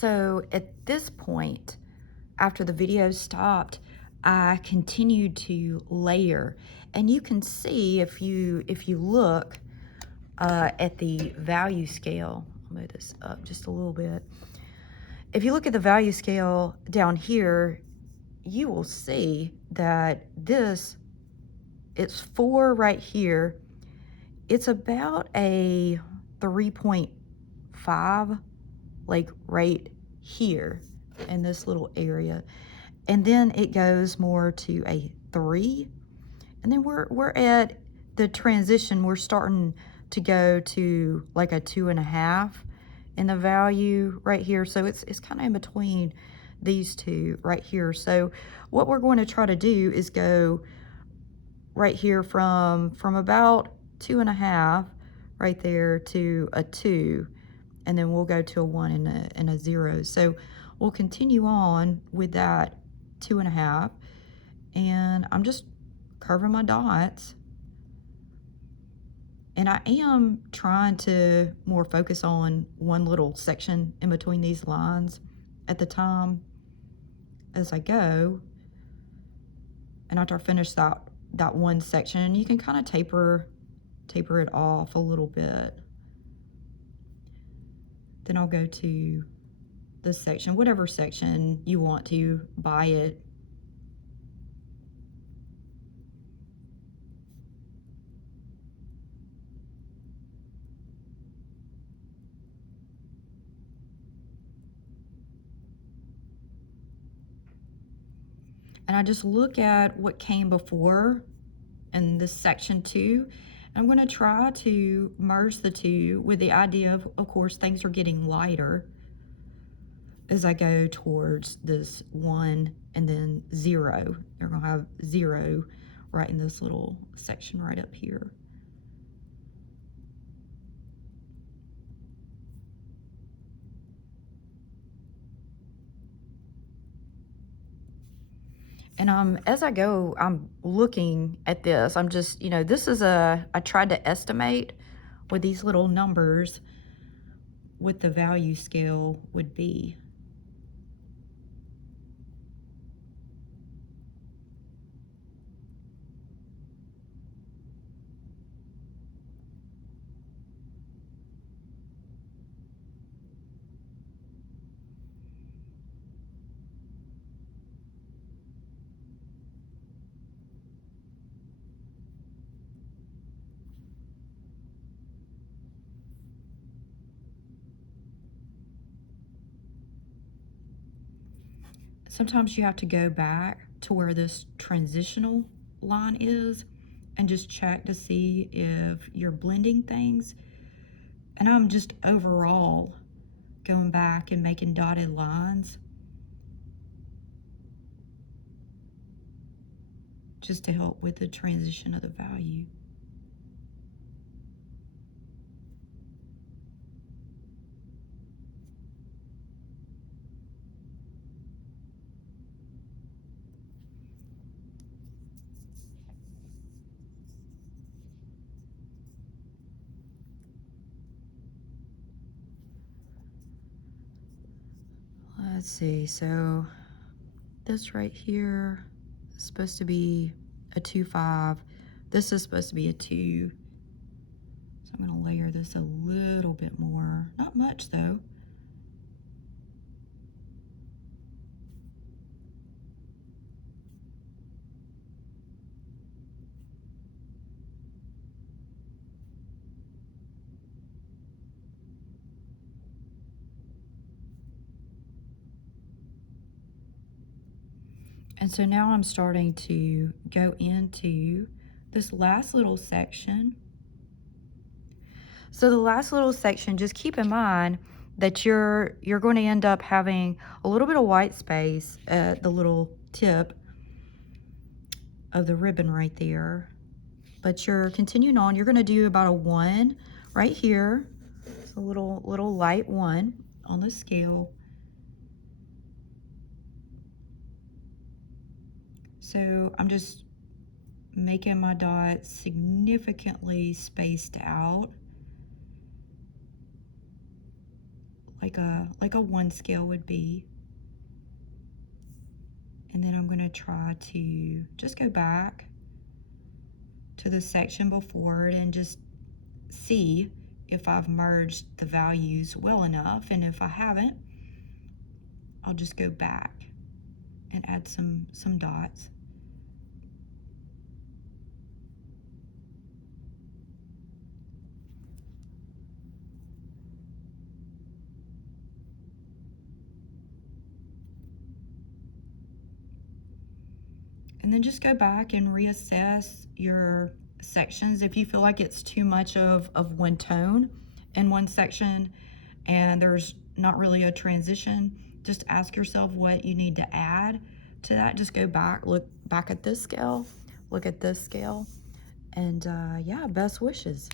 So at this point, after the video stopped, I continued to layer, and you can see if you look at the value scale. I'll move this up just a little bit. If you look at the value scale down here, you will see that it's 4 right here. It's about a 3.5, like right here in this little area. And then it goes more to a 3. And then we're at the transition. We're starting to go to like a 2.5 in the value right here. So it's kind of in between these two right here. So what we're going to try to do is go right here from about 2.5 right there to a 2, and then we'll go to a 1 and a 0. So we'll continue on with that 2.5, and I'm just curving my dots. And I am trying to more focus on one little section in between these lines at the time as I go. And after I finish that one section, you can kind of taper it off a little bit. Then I'll go to the section, whatever section you want to buy it. And I just look at what came before in this section 2. I'm going to try to merge the two with the idea of course, things are getting lighter as I go towards this 1 and then 0. They're going to have 0 right in this little section right up here. And as I go, I'm looking at this. I'm just, this is I tried to estimate with these little numbers what the value scale would be. Sometimes you have to go back to where this transitional line is and just check to see if you're blending things. And I'm just overall going back and making dotted lines just to help with the transition of the value. Let's see, so this right here is supposed to be a 2.5. This is supposed to be a 2. So I'm going to layer this a little bit more. Not much though. And so now I'm starting to go into this last little section. So the last little section, just keep in mind that you're going to end up having a little bit of white space at the little tip of the ribbon right there. But you're continuing on. You're going to do about a 1 right here. It's a little light 1 on the scale. So I'm just making my dots significantly spaced out like a 1 scale would be. And then I'm going to try to just go back to the section before it and just see if I've merged the values well enough. And if I haven't, I'll just go back and add some dots. And then just go back and reassess your sections. If you feel like it's too much of one tone in one section and there's not really a transition, just ask yourself what you need to add to that. Just go back, look back at this scale, look at this scale, and yeah, best wishes.